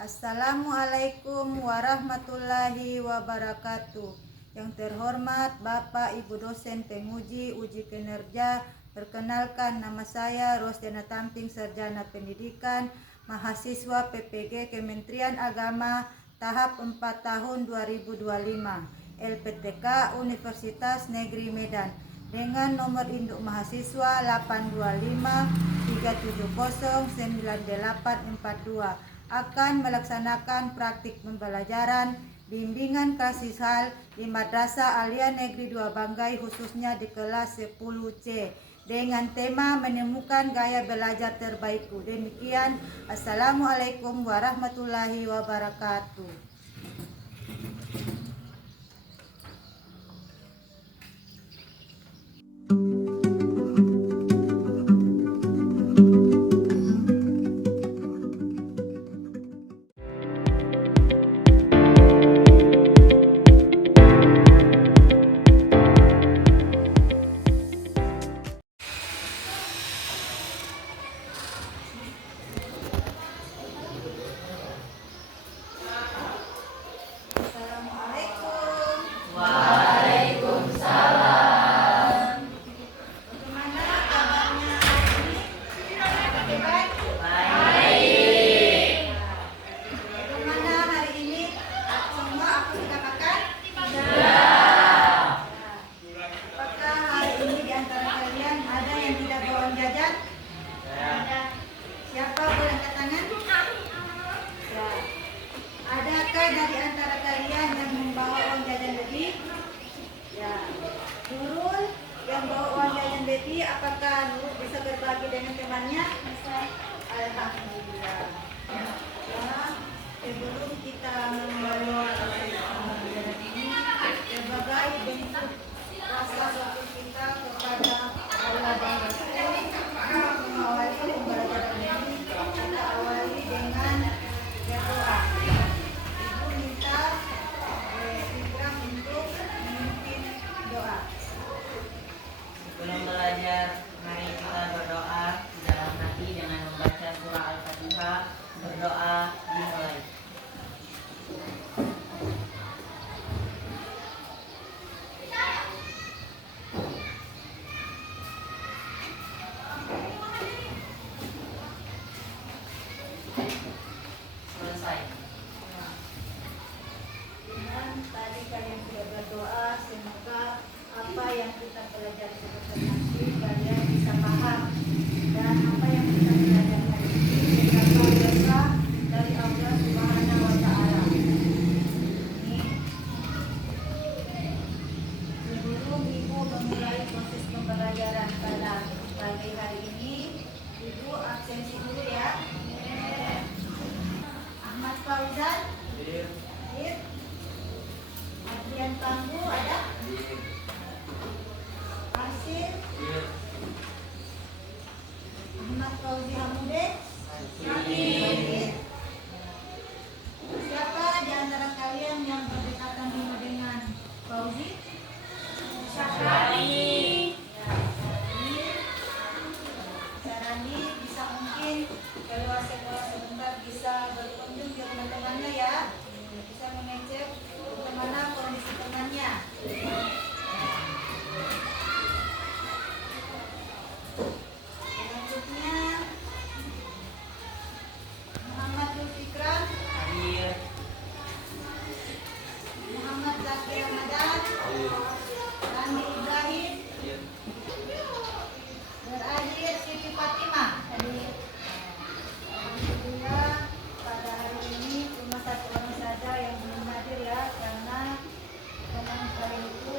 Assalamualaikum warahmatullahi wabarakatuh. Yang terhormat Bapak Ibu dosen penguji uji kinerja, perkenalkan nama saya Rosdiana Tamping, Sarjana Pendidikan, mahasiswa PPG Kementerian Agama tahap 4 tahun 2025, LPTK Universitas Negeri Medan, dengan nomor induk mahasiswa 82537099842, akan melaksanakan praktik pembelajaran bimbingan klasisal di Madrasah Aliyah Negeri 2 Banggai, khususnya di kelas 10C, dengan tema menemukan gaya belajar terbaikku. Demikian, Assalamualaikum warahmatullahi wabarakatuh. Dari antara kalian yang membawa uang jajan lebih? Ya. Nurul yang bawa uang jajan lebih, apakah Nurul bisa berbagi dengan temannya? Bisa. Alhamdulillah. Ya. Sebelum kita membawa jajan ini sebagai bentuk rasa syukur kita kepada Allah dan Rasul, mengawali pembelajaran ini kita awali dengan berdoa. Sebelum belajar, mari kita berdoa dalam hati dengan membaca surah Al-Fatihah. Berdoa dimulai. Selesai. Dan tadi kalian sudah berdoa, semoga apa yang kita pelajari sebentar nanti kalian bisa paham, dan apa yang kita pelajari hari ini berkat berkah dari Allah Subhanahu wa Ta'ala. Sebelum Ibu memulai proses pembelajaran pada pagi hari ini, Ibu absensi dulu ya. Ahmad Fauzan, Adrian Tanggu ada? Asil, Ahmad Fauzi Hamude, siapa di antara kalian yang berdekatan rumah dengan Fauzi? Syarani. Syarani bisa mungkin keluar sekolah sebentar, bisa berkunjung ke teman-temannya ya, bisa mengecek bagaimana kondisi temannya. Selanjutnya Muhammad Zulfikran, Muhammad Zaki Ramadan, Rani Ibrahim, berakhir Siti Fatimah. Alhamdulillah pada hari ini cuma satu orang saja yang belum hadir ya, karena teman kalian itu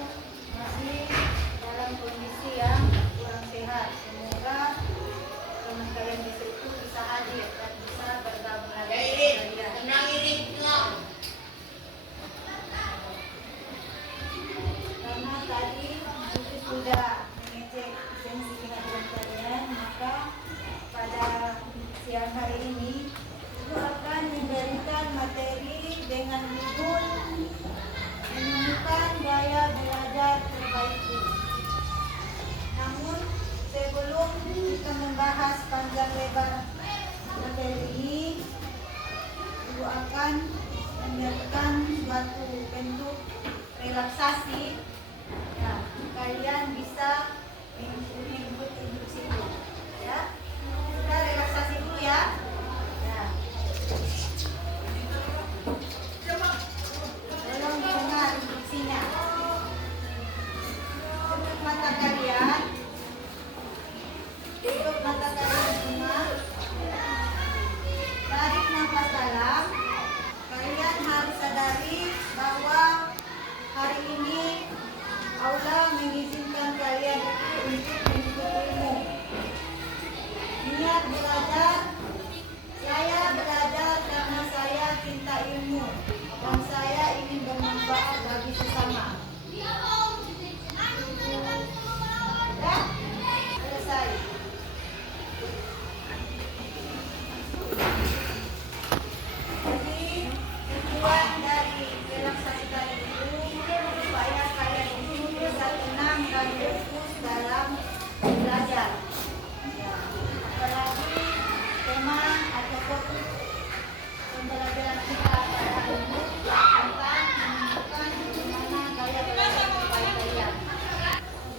masih dalam kondisi yang kurang sehat. Semoga teman kalian di situ bisa hadir dan bisa bergabung lagi dengan kalian. Karena tadi Ibu sudah mengecek absensi kehadiran kalian, maka pada siang hari ini Ibu akan memberikan materi dengan judul menemukan gaya belajar terbaikku. Namun sebelum kita membahas panjang lebar materi ini, Ibu akan menyiapkan suatu bentuk relaksasi. Ya, kalian bisa mengikuti instruksiku. Ya, kita relaksasi dulu ya. Ya. Tolong dengar instruksinya. Tutup mata kalian. Tutup mata kalian semua. Tarik nafas dalam. Kalian harus sadari bahwa hari ini Allah mengizinkan kalian untuk menuntut ilmu. Niat belajar, saya belajar karena saya cinta ilmu dan saya ingin bermanfaat bagi sesama. Ya, selesai. Jadi tujuan dari relaksasi tadi itu supaya kalian itu bisa tenang dan fokus dalam belajar. Ya, apalagi tema atau fokus pembelajaran kita pada hari ini tentang menunjukkan bagaimana gaya belajar terbaik kalian.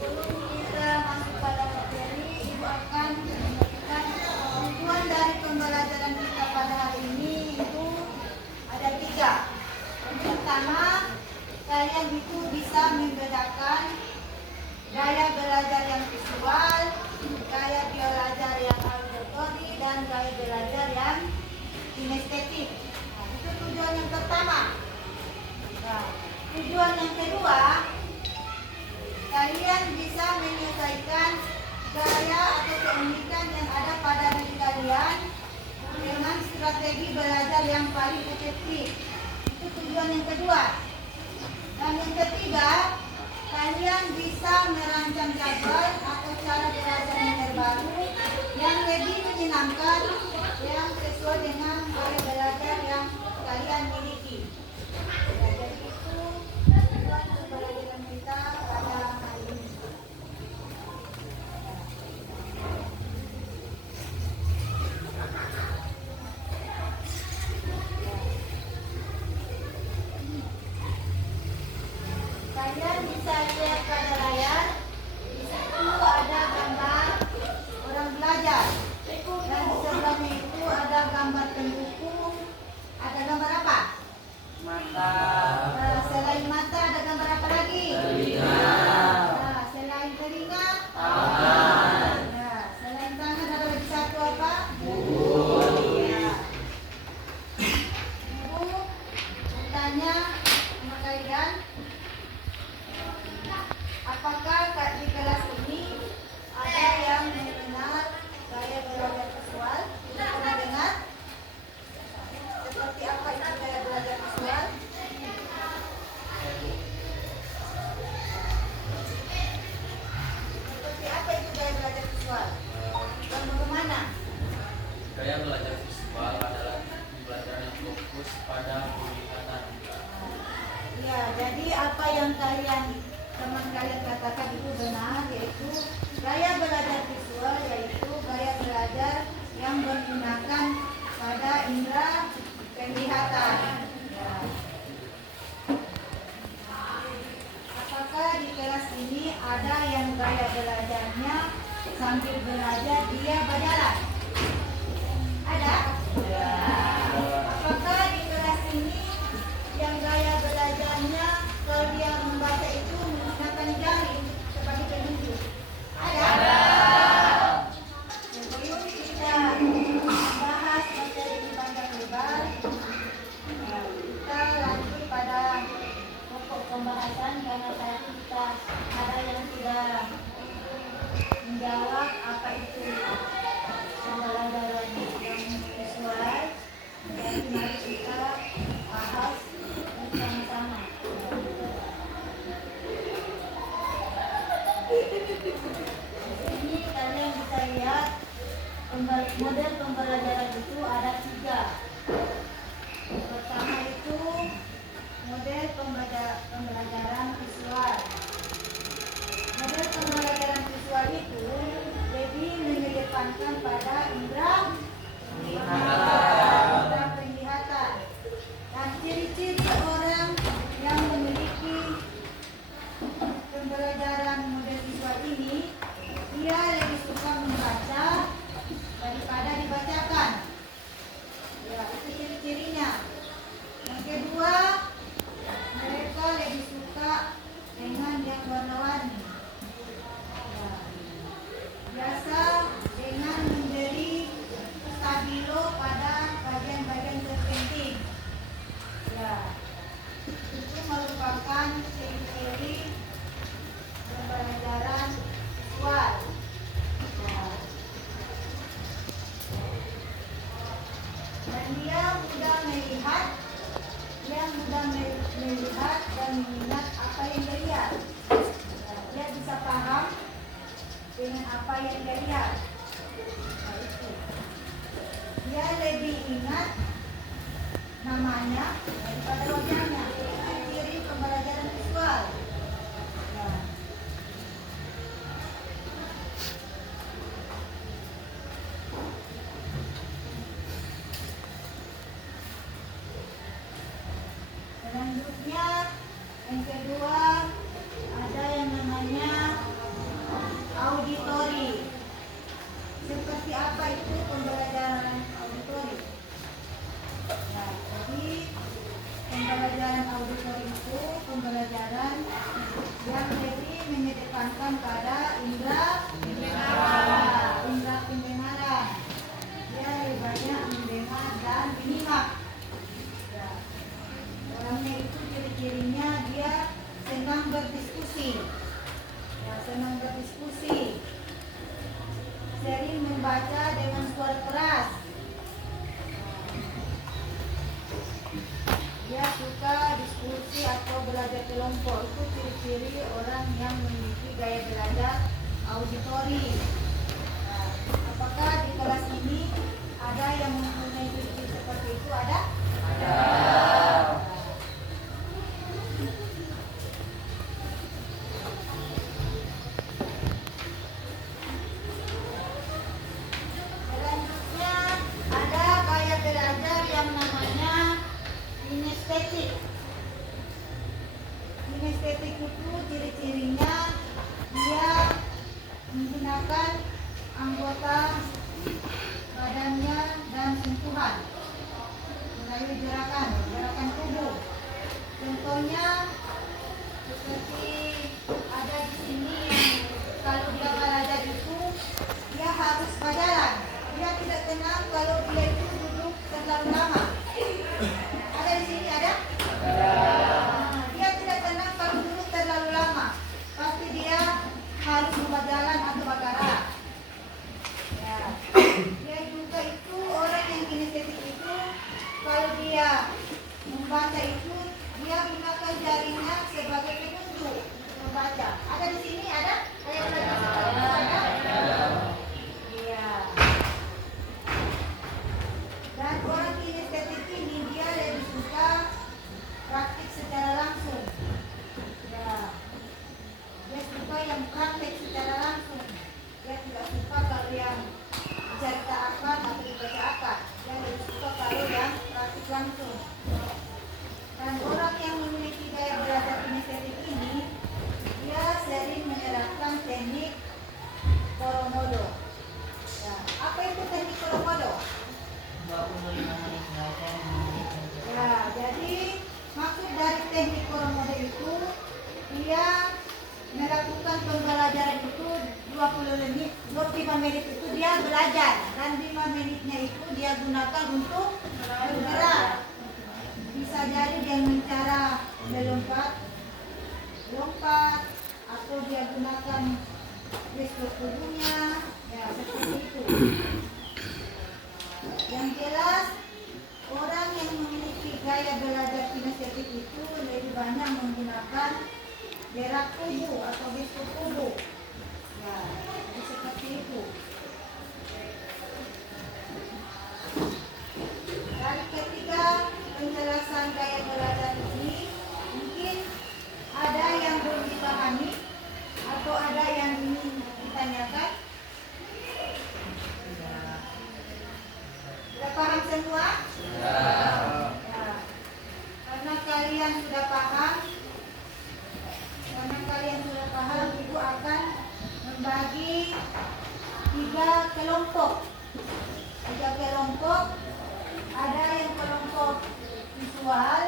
Sebelum kita masuk pada materi, Ibu akan menunjukkan tujuan dari pembelajaran kita pada hari ini itu ada 3. Yang pertama, kalian itu bisa membedakan gaya belajar yang visual, gaya belajar yang auditory, dan gaya belajar yang kinestetik. Nah, itu tujuan yang pertama. Nah, tujuan yang kedua, kalian bisa menyelesaikan gaya atau keunikan yang ada pada diri kalian dengan strategi belajar yang paling efektif. Itu tujuan yang kedua. Dan yang ketiga, kalian bisa merancang jadwal atau cara belajar yang terbaru yang lebih menyenangkan, yang sesuai dengan gaya belajar yang kalian miliki. Ya, jadi itu tujuan pembelajaran kita pada hari ini. Kalian bisa lihat pada layar, di situ ada gambar orang belajar, dan di sebelahnya itu ada gambar pendukung. Ada gambar apa? Mata. Nah, selain mata ada gambar apa lagi? Telinga. Nah, selain telinga? Tangan. Nah, selain tangan ada lagi satu apa? Buku. Ya. Ibu bertanya sama kalian, apakah di kelas ini ada yang mengenal gaya belajar visual? Sudah pernah dengar? Seperti apa itu gaya belajar visual? Seperti apa itu gaya belajar visual? Dan bagaimana? Gaya belajar visual adalah pembelajaran yang fokus pada penglihatan. Ya, jadi apa yang teman kalian katakan itu benar, yaitu gaya belajar visual yaitu gaya belajar yang menggunakan pada indera penglihatan. Ya. Apakah di kelas ini ada yang gaya belajarnya sambil belajar dia berjalan? Ada? Apakah di kelas ini yang gaya belajarnya kalau dia membaca itu menggunakan jari sebagai penunjuk? Ada? Sebelum kita bahas dia mudah melihat, dan mengingat apa yang dia lihat. Dia bisa paham dengan apa yang dia lihat. Nah, itu. Dia lebih ingat namanya daripada wajahnya. Ciri pembelajaran visual. Nah. Selanjutnya, yang kedua, ada yang namanya auditori. Seperti apa itu pembelajaran auditori? Nah, jadi pembelajaran auditori itu pembelajaran yang lebih mengedepankan pada indera pendengaran. Dia lebih banyak mendengar dan menyimak. Ya. Orangnya itu ciri-cirinya dia senang berdiskusi. Ya, senang berdiskusi. Sering membaca dengan suara keras. Dia suka diskusi atau belajar kelompok. Itu ciri-ciri orang yang memiliki gaya belajar auditori. Nah, apakah di kelas ini ada yang mempunyai ciri-ciri seperti itu? Ada? Ada. Selanjutnya ada gaya belajar yang namanya kinestetik. Kinestetik itu ciri-cirinya dia menggunakan anggota badannya dan sentuhan melalui gerakan tubuh. Contohnya seperti ada di sini yang kalau dia belajar itu dia harus berjalan. Dia tidak tenang kalau dia itu duduk terlalu lama. Ada di sini ada? Dia tidak tenang kalau duduk terlalu lama. Pasti dia harus berjalan atau bergerak. Ya. Dia juga itu orang yang kinestetik itu kalau dia membaca itu dia gunakan jarinya sebagai penunjuk membaca. Ada di sini ada? Kayak belajar seperti itu ada? Iya. Dan orang kinestetik ini dia lebih suka praktik secara langsung. Ya. Dia suka yang praktik secara langsung. Dia tidak suka kalau yang cerita akan atau dibaca akan. Dia lebih suka kalau yang praktik langsung. Dan orang yang memiliki gaya belajar kinestetik ini, dia sering menerapkan teknik Koromodo. Ya. Apa itu teknik Koromodo? 25 menit belajar, 5 menit untuk Ya, jadi maksud dari teknik Koromodo itu dia melakukan pembelajaran itu 25 menit itu dia belajar dan 5 menitnya itu dia gunakan untuk bergerak. Bisa jadi dengan cara lompat atau dia gunakan gestur tubuhnya, ya seperti itu. Yang jelas orang yang memiliki gaya belajar kinestetik itu lebih banyak menggunakan gerak tubuh atau gestur tubuh. Ya, jadi seperti itu. Dari ketiga penjelasan gaya belajar ini, mungkin ada yang belum dipahami atau ada yang ingin ditanyakan. Sudah paham semua? Ya. Karena kalian sudah paham, Ibu akan membagi 3 kelompok. Ada yang kelompok visual,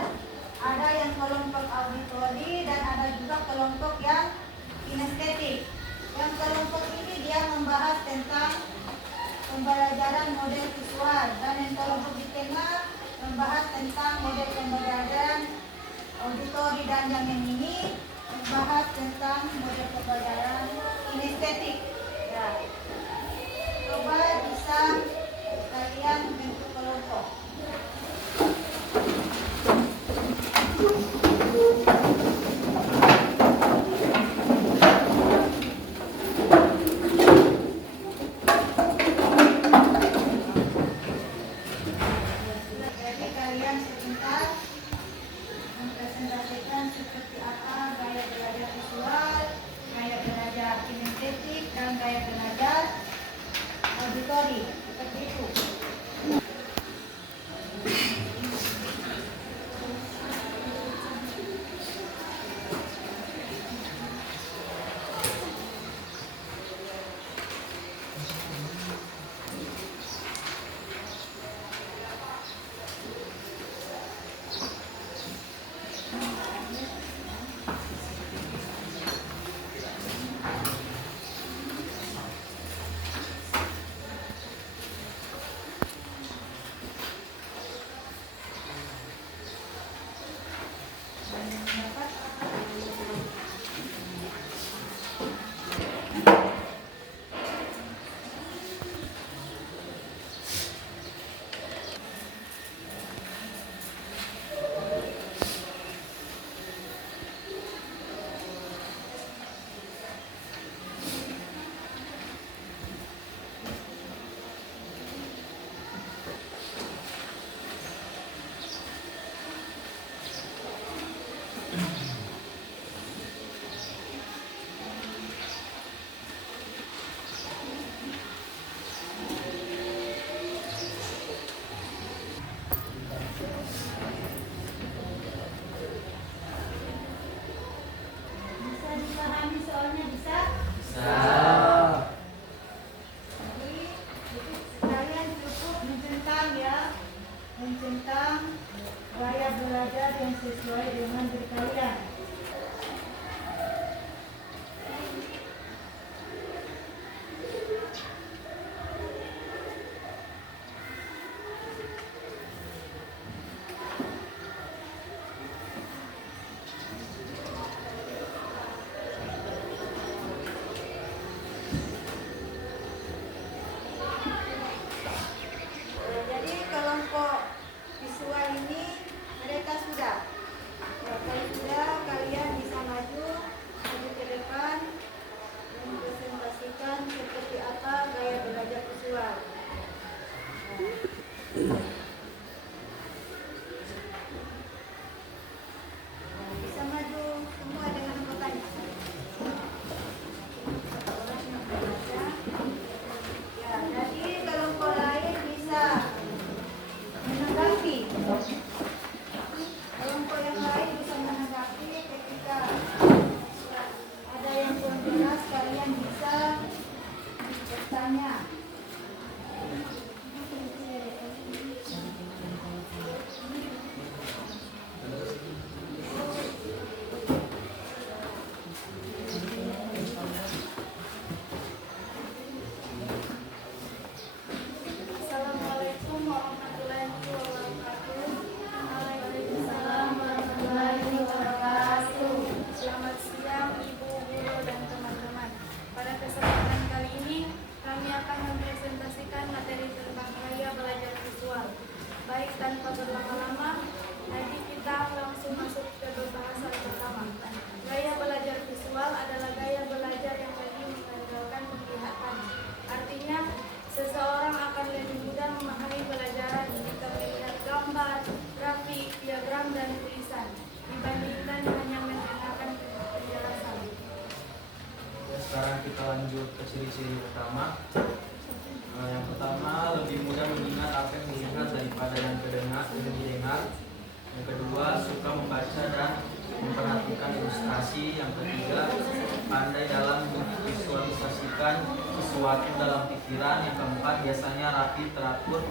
ada yang kelompok auditori, dan ada juga kelompok yang kinestetik. Yang kelompok ini dia membahas tentang pembelajaran model visual, dan yang kelompok di tengah membahas tentang model pembelajaran auditori, dan yang ini membahas tentang model pembelajaran kinestetik. Ya. Coba bisa kalian bentuk kelompok. Jadi kalian sebentar mempresentasikan seperti apa gaya belajar visual, gaya belajar kinestetik, dan gaya belajar auditori. Seperti itu. Bisa dipahami soalnya bisa? Jadi kalian cukup mencentang ya, mencentang gaya belajar yang sesuai dengan diri kalian. Jadi kelompok visual ini mereka sudah. Ya, kalau sudah kalian bisa maju ke depan mempresentasikan seperti apa gaya belajar visual. Bisa maju semua dengan anggotanya. Orang yang membaca. Ya, jadi kelompok lain bisa menanggapi. Kelompok yang lain bisa menanggapi ketika ada yang kurang jelas, kalian bisa bertanya. Assalamualaikum warahmatullahi wabarakatuh. Waalaikumsalam warahmatullahi wabarakatuh. Selamat siang Ibu Guru dan teman-teman. Pada kesempatan kali ini kami akan mempresentasikan materi tentang gaya belajar visual. Baik tanpa berlama-lama, jadi kita langsung masuk ke pembahasan pertama. Gaya belajar visual adalah gaya belajar yang lebih mengandalkan penglihatan. Artinya, seseorang akan lebih mudah memahami pelajaran jika melihat gambar, grafik, diagram, dan tulisan dibandingkan hanya mendengarkan penjelasan. Sekarang kita lanjut ke ciri-ciri pertama. Yang pertama, lebih mudah mengingat apa yang dilihat daripada yang didengar. Yang kedua, suka membaca dan memperhatikan ilustrasi. Yang ketiga, pandai dalam memvisualisasikan sesuatu dalam pikiran. Yang keempat, biasanya rapi, teratur,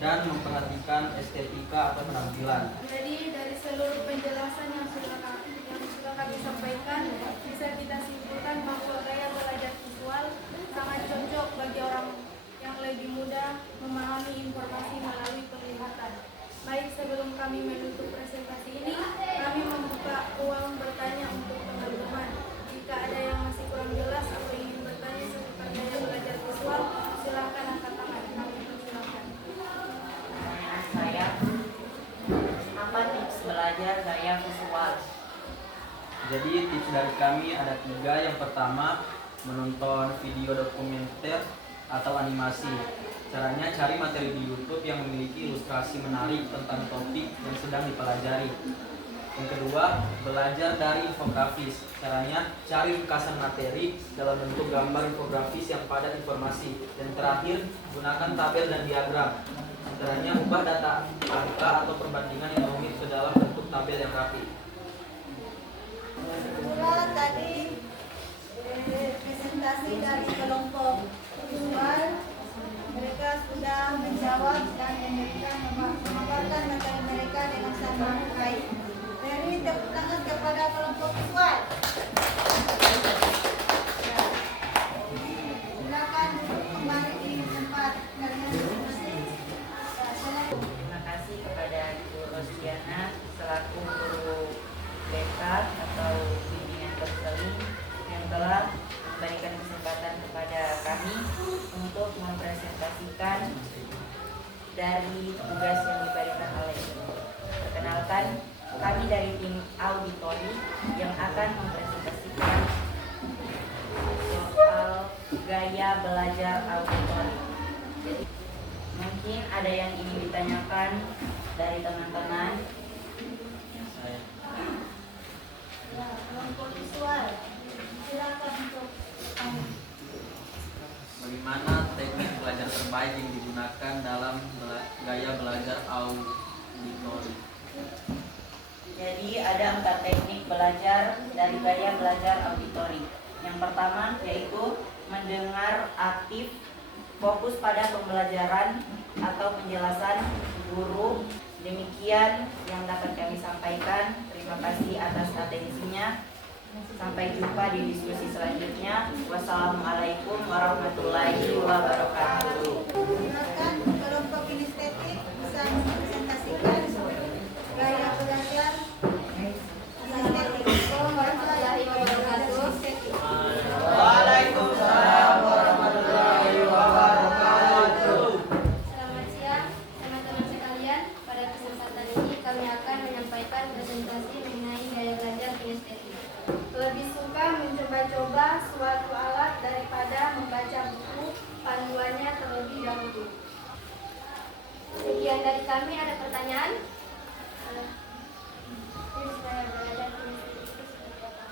dan memperhatikan estetika atau penampilan. Jadi dari seluruh penjelasan yang sudah kami sampaikan, bisa kita simpulkan bahwa gaya belajar visual sangat cocok bagi orang yang lebih mudah memahami informasi melalui penglihatan. Baik, sebelum kami menutup presentasi ini, kami membuka ruang bertanya untuk teman-teman. Jika ada yang masih kurang jelas atau ingin bertanya seputar gaya belajar visual, silakan angkat tangan. Kami persilakan. Saya, apa tips belajar gaya visual? Jadi tips dari kami ada 3. Yang pertama, menonton video dokumenter atau animasi. Caranya cari materi di YouTube yang memiliki ilustrasi menarik tentang topik yang sedang dipelajari. Yang kedua, belajar dari infografis. Caranya cari ringkasan materi dalam bentuk gambar infografis yang padat informasi. Dan terakhir, gunakan tabel dan diagram. Caranya ubah data angka atau perbandingan yang rumit ke dalam bentuk tabel yang rapi. Itulah tadi presentasi dari kelompok visual. Mereka sudah menjawab dan memaparkan materi mereka dengan sangat baik. Beri tepuk tangan kepada kelompok visual. Ya. Silakan duduk kembali di tempat kalian masing-masing. Ya, silakan. Terima kasih kepada Ibu Rosdiana selaku guru BK atau bimbingan konseling yang telah memberikan kesempatan kepada kami untuk mempresentasikan dari tugas yang diberikan oleh Ibu. Perkenalkan, kami dari tim auditori yang akan mempresentasikan soal gaya belajar auditori. Jadi, mungkin ada yang ingin ditanyakan dari teman-teman. Ya, kelompok visual. Silakan untuk bertanya. Bagaimana teknik belajar terbaik yang digunakan dalam gaya belajar auditori? Jadi ada 4 teknik belajar dari gaya belajar auditori. Yang pertama yaitu mendengar aktif, fokus pada pembelajaran atau penjelasan guru. Demikian yang dapat kami sampaikan. Terima kasih atas atensinya. Sampai jumpa di diskusi selanjutnya. Wassalamualaikum warahmatullahi wabarakatuh. Silakan kelompok kinestetik bisa mempresentasikan gaya belajar kinestetik. Warahmatullahi wabarakatuh. Waalaikumsalam warahmatullahi wabarakatuh. Selamat siang teman-teman sekalian. Pada kesempatan ini kami akan menyampaikan presentasi mengenai gaya belajar kinestetik. Lebih suka mencoba-coba suatu alat daripada membaca buku panduannya terlebih dahulu. Sekian dari kami, ada pertanyaan? Tips gaya belajar kinestetik itu seperti apa?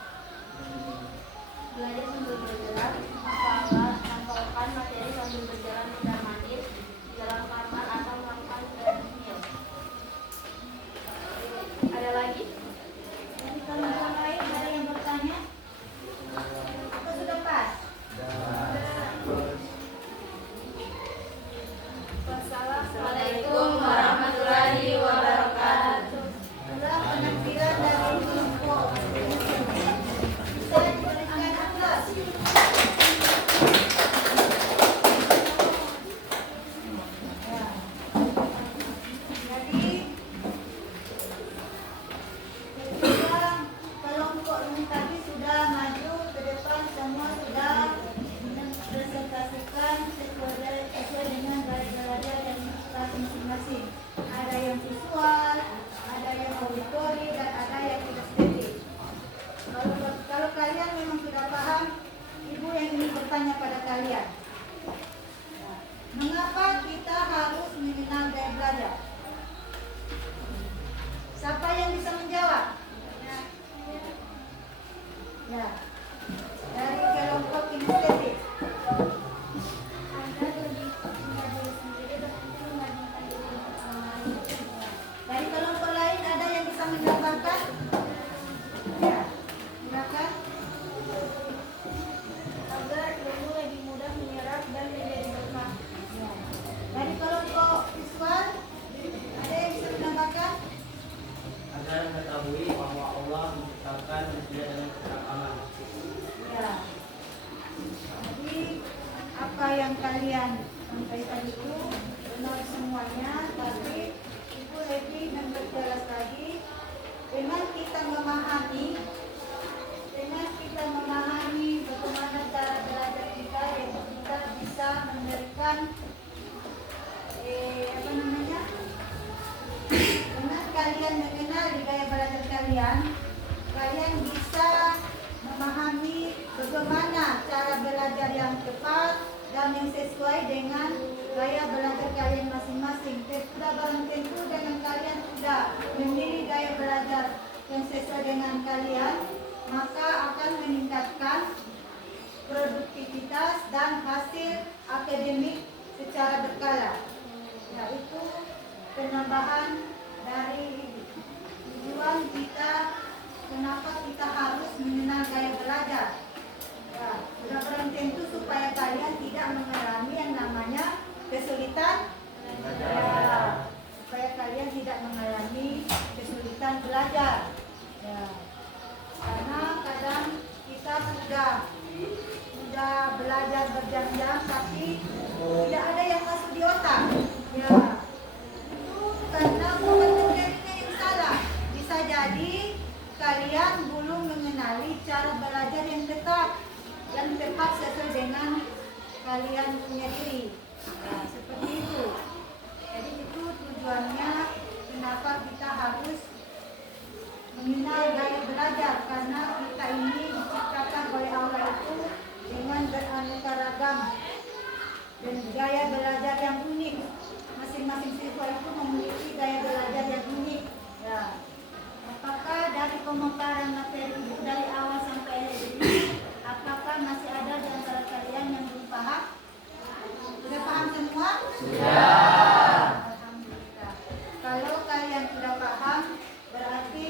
Belajar sambil bergerak, hafalkan materi sambil berjalan mondar-mandir di dalam kamar atau melakukan treadmill. Ada lagi? Jadi kalau yang lain ada yang bertanya? Atau sudah pas? Wassalamualaikum warahmatullahi wabarakatuh. Adalah penampilan dari kelompok kinestetik. Bisa diberikan aplaus. Ya. Jadi ketika kelompok ini tadi sudah maju ke depan, semua sudah mempresentasikan sesuai dengan gaya belajar yang masing-masing. Ada yang visual, ada yang auditori, dan ada yang kinestetik. Kalau kalian memang sudah paham, ibu yang ingin bertanya pada kalian. Mengapa kita harus mengenal gaya belajar? Siapa yang bisa menjawab? Ya, dari kelompok kinestetik. Anda lebih mengenal diri sendiri dan untuk membandingkan diri dengan orang lain. Dari kelompok lain ada yang bisa menjabarkan? Ya, silakan. Agar ilmu lebih mudah menyerap dan menjadi berkah. Ya. Dari kelompok visual ada yang bisa menambahkan? Agar mengetahui bahwa Allah menciptakan manusia dengan kesetaraan. Ya. Jadi apa yang kalian sampaikan itu benar semuanya, tapi ibu lebih memperjelas lagi dengan kita memahami bagaimana cara belajar kita, yaitu kita bisa memberikan dengan kalian mengenal di gaya belajar kalian, kalian bisa memahami bagaimana cara belajar yang tepat dan yang sesuai dengan gaya belajar kalian masing-masing. Sudah barang tentu dengan kalian sudah memilih gaya belajar yang sesuai dengan kalian, maka akan meningkatkan produktivitas dan hasil akademik secara berkala. Yaitu penambahan dari tujuan kita, kenapa kita harus mengenal gaya belajar. Ya, sudah barang tentu supaya kalian tidak mengalami yang namanya kesulitan belajar. Supaya kalian tidak mengalami kesulitan belajar. Ya. Karena kadang kita sudah belajar berjam-jam tapi tidak ada yang masuk di otak. Ya. Itu karena bukan materinya yang salah. Bisa jadi kalian belum mengenali cara belajar yang tepat sesuai dengan kalian punya diri. Nah, seperti itu. Jadi itu tujuannya kenapa kita harus mengenal gaya belajar, karena kita ini diciptakan oleh Allah itu dengan beraneka ragam dan gaya belajar yang unik. Masing-masing siswa itu memiliki gaya belajar yang unik. Ya. Apakah dari pemaparan materi ibu dari awal sampai akhir ini, apakah masih ada di antara kalian yang belum paham? Sudah paham semua? Sudah. Alhamdulillah. Kalau kalian sudah paham, berarti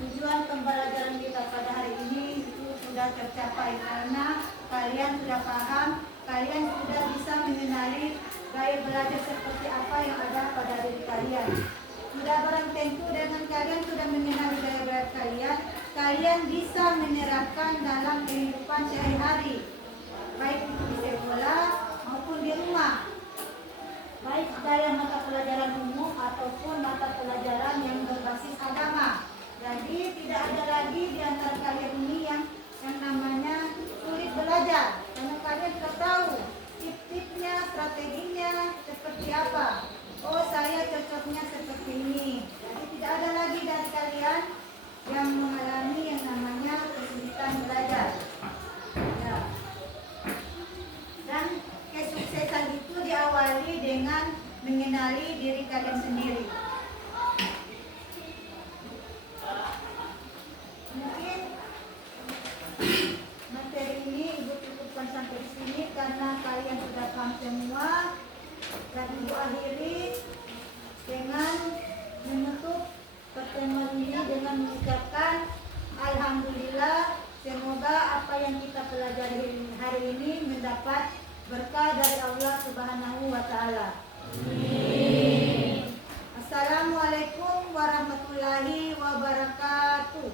tujuan pembelajaran kita pada hari ini itu sudah tercapai, karena kalian sudah paham, kalian sudah bisa mengenali gaya belajar seperti apa yang ada pada diri kalian. Sudah barang tentu dengan kalian sudah mengenali gaya belajar kalian, kalian bisa menerapkan dalam kehidupan sehari-hari, baik itu di sekolah maupun di rumah, baik gaya mata pelajaran umum ataupun mata pelajaran yang berbasis agama. Jadi tidak ada lagi di antara kalian ini yang namanya sulit belajar, karena kalian sudah tahu tip-tipnya, strateginya seperti apa. Oh, saya cocoknya seperti ini. Jadi tidak ada lagi dari kalian yang mengalami yang namanya kesulitan belajar. Ya. Dan kesuksesan itu diawali dengan mengenali diri kalian sendiri. Mungkin materi ini ibu cukupkan sampai di sini karena kalian sudah paham semua. Dan ibu akhiri dengan menutup pertemuan ini dengan mengucapkan alhamdulillah, semoga apa yang kita pelajari hari ini mendapat berkah dari Allah Subhanahu wa taala. Amin. Assalamualaikum warahmatullahi wabarakatuh.